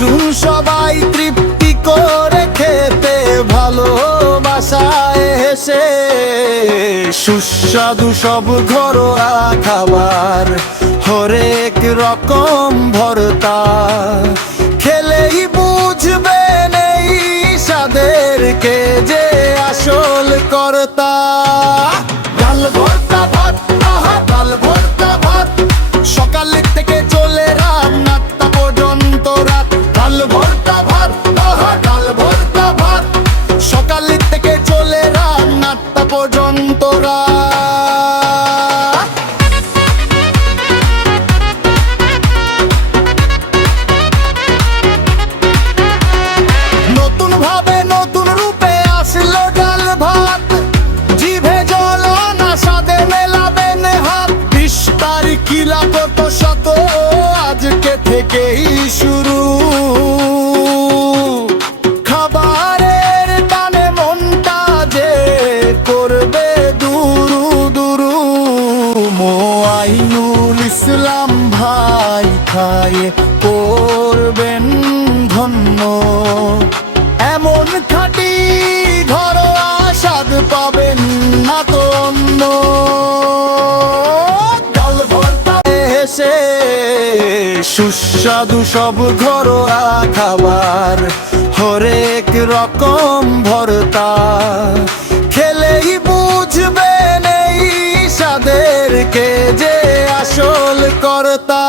আসুন সবাই তৃপ্তি করে খেতে, ভালোবাসায় হেসে। সুস্বাদু সব ঘরোয়া খাবার, হরেক রকম ভর্তা, খেলেই বুঝবেন এই স্বাদেরকে যে আসল কর্তা। ডাল ভর্তা ভাত, আহা ডাল ভর্তা ভাত, সকাল থেকে চলে রান্নাটা পর্যন্ত রাত। ডাল ভর্তা ভাত, আহা ডাল ভর্তা ভাত, সকাল থেকে চলে রান্নাটা পর্যন্ত রাত। নতুন ভাবে নতুন রূপে আসলো ডাল ভাত, জিভে জল না স্বাদে মেলাবেন হাত। বিস্তার কিলা কত শত আজকে থেকেই শুরু, খাবারের টানে মনটা যে করবে দুরু দুরু। মোয়াইনুল ইসলাম ভাই খায়ে করবেন ধন্য, এমন খাঁটি ঘরোয়া স্বাদ পাবেন না তো অন্য। ডাল ভর্তা হেসে সুস্বাদু সব ঘরোয়া খাবার, হরেক রকম ভর্তা, খেলেই বুঝবেন এই স্বাদেরকে যে আসল কর্তা।